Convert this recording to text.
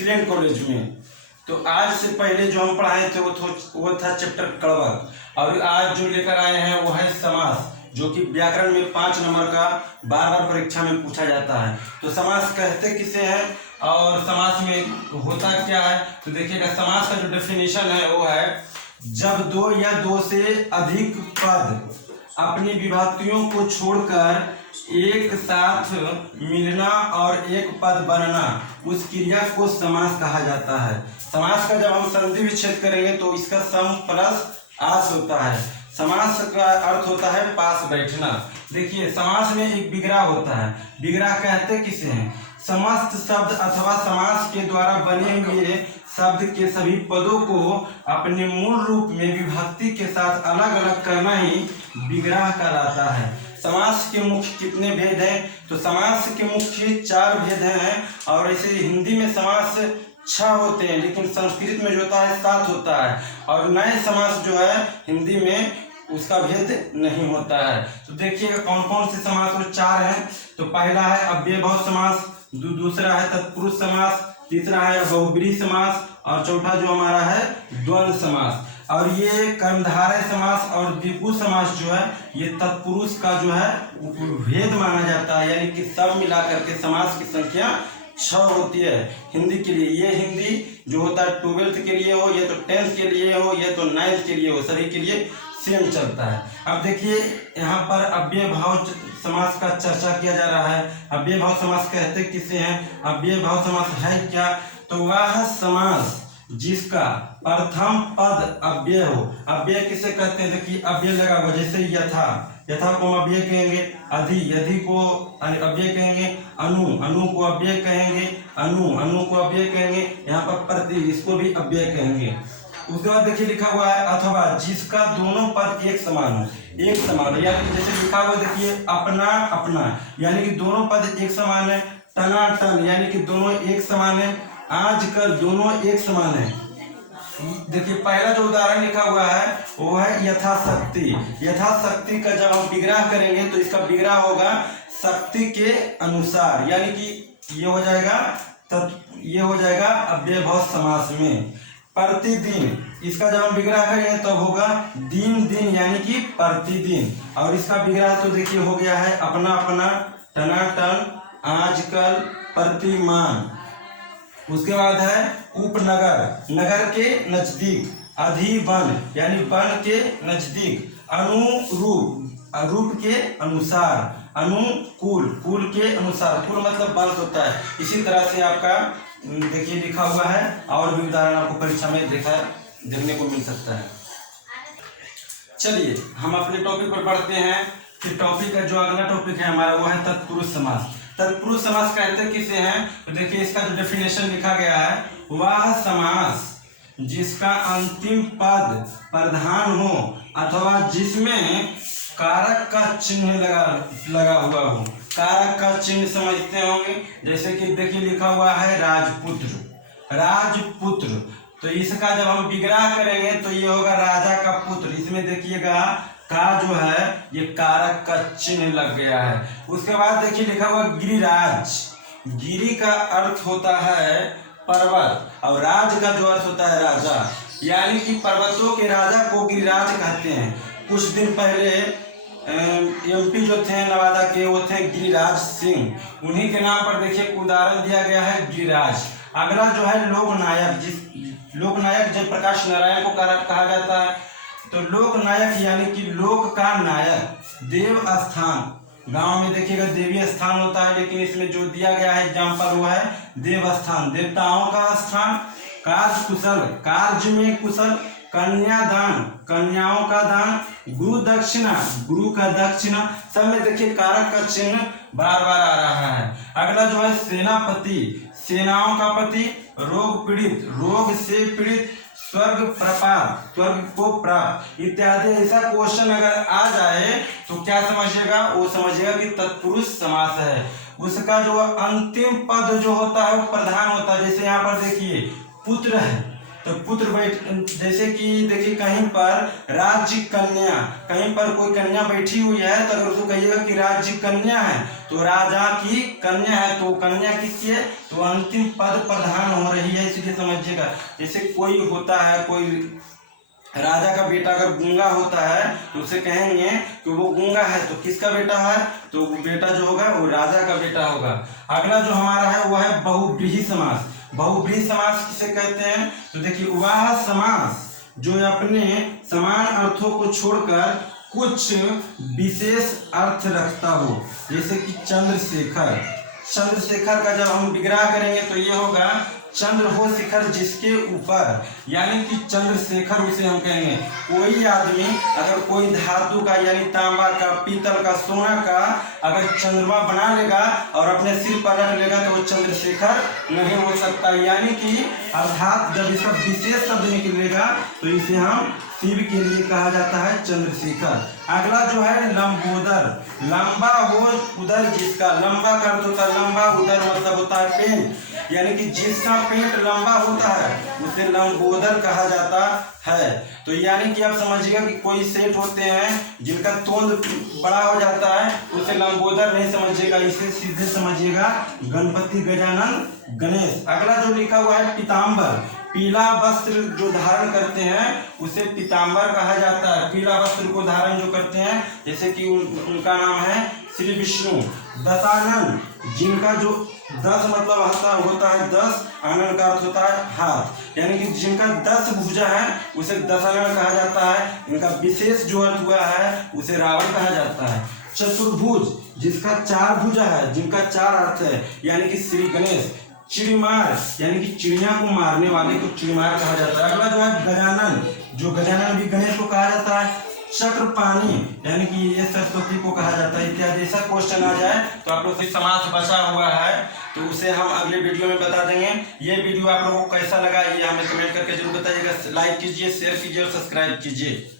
Excellent college में। तो आज से पहले जो हम पढ़ाए थे वो था चैप्टर कड़वक, और आज जो लेकर आए हैं वो है समास, जो कि व्याकरण में 5 नंबर का बार बार परीक्षा में पूछा जाता है। तो समास कहते किसे हैं और समास में होता क्या है, तो देखिएगा समास का जो डेफिनेशन है वो है जब दो या दो से अधिक पद अपनी विभक्तियों को छोड़कर एक साथ मिलना और एक पद बनना, उस क्रिया को समास कहा जाता है। समास का जब हम संधि विच्छेद करेंगे तो इसका सम प्लस आस होता है। समास का अर्थ होता है पास बैठना। देखिए समास में एक विग्रह होता है। विग्रह कहते किसे हैं? समस्त शब्द अथवा समास के द्वारा बने हुए शब्द के सभी पदों को अपने मूल रूप में विभक्ति के साथ अलग अलग करना ही विग्रह कहलाता है। समास के मुख्य कितने भेद हैं? तो समास के मुख्य 4 भेद हैं, और ऐसे हिंदी में समास 6 होते हैं, लेकिन संस्कृत में जो होता है 7 होता है, और नए समास जो है हिंदी में उसका भेद नहीं होता है। तो देखिए कौन कौन से समास वो 4 हैं। तो पहला है अव्ययभाव समास, दूसरा है तत्पुरुष समास, तीसरा है बहुब्रीहि समास, और चौथा जो हमारा है द्वंद्व समास। और ये कर्मधारय समास और द्विगु समास जो है ये तत्पुरुष का जो है भेद माना जाता है, यानी कि सब मिलाकर के समास की संख्या 6 होती है हिंदी के लिए। ये हिंदी जो होता है 12th के लिए हो, ये तो 10th के लिए हो, ये तो 9th के लिए हो, सभी के लिए सेम चलता है। अब देखिए यहाँ पर अव्ययभाव समास का चर्चा किया जा रहा है। अव्ययभाव समास कहते किसे हैं? अव्ययभाव समास है क्या? तो वह समास जिसका प्रथम पद अव्यय हो। अव्यय किसे कहते हैं? देखिए अव्यय लगा हुआ, जैसे यथा, यथा को हम अव्यय कहेंगे, अधि, यदि को अव्यय कहेंगे, अनु, अनु को अव्यय कहेंगे, अनु, अनु को अव्यय कहेंगे, यहाँ पर प्रति, इसको भी अव्यय कहेंगे। उसके बाद देखिए लिखा हुआ है अथवा जिसका दोनों पद एक समान हो। एक समान यानी जैसे लिखा हुआ देखिए अपना अपना, यानी कि दोनों पद एक समान है। तना टन यानी कि दोनों एक समान है। आजकल दोनों एक समान है। देखिए पहला जो उदाहरण लिखा हुआ है वो है यथाशक्ति। यथाशक्ति का जब हम विग्रह करेंगे तो इसका विग्रह होगा शक्ति के अनुसार, यानी कि ये हो जाएगा अव्ययभाव समास में। प्रतिदिन, इसका जब हम विग्रह करेंगे तो होगा दिन दिन, यानी कि प्रतिदिन। और इसका विग्रह तो देखिए हो गया है अपना अपना, टनाटन, आजकल, प्रतिमान। उसके बाद है उपनगर, नगर के नजदीक, अधिवन यानी वन के नजदीक, अनुरूप, रूप के अनुसार, अनुकूल, कुल के अनुसार, कुल मतलब वंश होता है। इसी तरह से आपका देखिए लिखा हुआ है, और भी उदाहरण आपको परीक्षा में देखने को मिल सकता है। चलिए हम अपने टॉपिक पर बढ़ते हैं। फिर टॉपिक का जो अगला टॉपिक है हमारा वो है तत्पुरुष समास। तत्पुरुष समास कहते किसे हैं? तो देखिए इसका जो डेफिनेशन लिखा गया है वह समास जिसका अंतिम पद प्रधान हो अथवा जिसमें कारक का चिन्ह लगा हुआ हो। कारक का चिन्ह समझते होंगे, जैसे कि देखिए लिखा हुआ है राजपुत्र, राजपुत्र। तो इसका जब हम विग्रह करेंगे तो ये होगा राजा का पुत्र। इसमें देखिएगा का जो है ये कारक का चिन्ह लग गया है। उसके बाद देखिए लिखा हुआ गिरिराज। गिरि का अर्थ होता है पर्वत, और राज का जो अर्थ होता है राजा, यानी कि पर्वतों के राजा को गिरिराज कहते हैं। कुछ दिन पहले एमपी जो थे नवादा के वो थे गिरिराज सिंह, उन्हीं के नाम पर देखिए उदाहरण दिया गया है गिरिराज। अगला जो है लोकनायक। लोकनायक जयप्रकाश नारायण को कहा जाता है। तो लोकनायक यानी कि लोक का नायक। देव स्थान, गांव में देखिएगा देवी स्थान होता है, लेकिन इसमें जो दिया गया है एग्जाम्पल वो है देव स्थान, देवताओं का स्थान। कार्य कुशल, कार्य में कुशल। कन्यादान, कन्याओं का दान। गुरु दक्षिणा, गुरु का दक्षिणा। सब में देखिए कारक का चिन्ह बार बार आ रहा है। अगला जो है सेनापति, सेनाओं का पति। रोग पीड़ित, रोग से पीड़ित। स्वर्ग प्रपात, स्वर्ग को प्राप्त इत्यादि। ऐसा क्वेश्चन अगर आ जाए तो क्या समझिएगा? वो समझिएगा कि तत्पुरुष समास है। उसका जो अंतिम पद जो होता है वो प्रधान होता है। जैसे यहाँ पर देखिए पुत्र है तो पुत्र जैसे कि देखिए कहीं पर राज्य कन्या, कहीं पर कोई कन्या बैठी हुई है तो अगर उसको कहिएगा कि राज्य कन्या है तो राजा की कन्या है, तो कन्या किसकी है? तो अंतिम पद प्रधान हो रही से समझिएगा। जैसे कोई होता है, कोई राजा का बेटा अगर गूंगा होता है तो उसे कहेंगे कि वो गूंगा है, तो किसका बेटा है? तो बेटा जो होगा वो राजा का बेटा होगा। अगला जो हमारा है वो है बहुव्रीहि समास। बहुव्रीहि समास किसे कहते हैं? तो देखिए, वह समास जो अपने समान अर्थों को छोड़कर कुछ विशेष अर्थ रखता हो, जैसे कि चंद्रशेखर। चंद्रशेखर का जब हम विग्रह करेंगे तो ये होगा चंद्र हो शिखर जिसके ऊपर, यानी कि चंद्रशेखर उसे हम कहेंगे। कोई आदमी अगर कोई धातु का यानी तांबा का, पीतल का, सोना का अगर चंद्रमा बना लेगा और अपने सिर पर रख लेगा तो वो चंद्रशेखर नहीं हो सकता। यानी कि अर्थात जब इसका विशेष शब्द निकलेगा तो इसे हम शिव के लिए कहा जाता है चंद्रशेखर। अगला जो है लंबोदर। लंबा हो उदर जिसका, लंबा का अर्थ होता है लंबा, उदर मतलब होता है पेट, यानी कि जिसका पेट लंबा होता है उसे लंबोदर कहा जाता है। तो यानी कि आप समझिएगा कि कोई सेठ होते हैं जिनका तोंद बड़ा हो जाता है उसे लंबोदर नहीं समझिएगा, इसे सीधे समझिएगा गणपति गजानन गणेश। अगला जो लिखा हुआ है पीताम्बर। पीला वस्त्र जो धारण करते हैं उसे पीताम्बर कहा जाता है। पीला वस्त्र को धारण जो करते हैं, जैसे कि उनका नाम है श्री विष्णु। दशानन, जिनका जो दस मतलब होता है 10, आनन का अर्थ होता है हाथ, यानी कि जिनका 10 भुजा है उसे दशानन कहा जाता है। इनका विशेष जो अर्थ हुआ है उसे रावण कहा जाता है। चतुर्भुज, जिसका 4 भुजा है, जिनका 4 अर्थ है, यानी कि श्री गणेश। चिड़िमार, यानी कि चिड़िया को मारने वाले को चिड़िमार कहा जाता है। अगला जो है गजानन, जो गजानन भी गणेश को कहा जाता है। चक्रपाणी, यानी कि ये सरस्वती को कहा जाता है। इत्यादि ऐसा क्वेश्चन आ जाए तो आप लोग से समास बचा हुआ है तो उसे हम अगले वीडियो में बता देंगे। ये वीडियो आप लोगों को कैसा लगा ये हमें कमेंट करके जरूर बताइएगा। लाइक कीजिए, शेयर कीजिए और सब्सक्राइब कीजिए।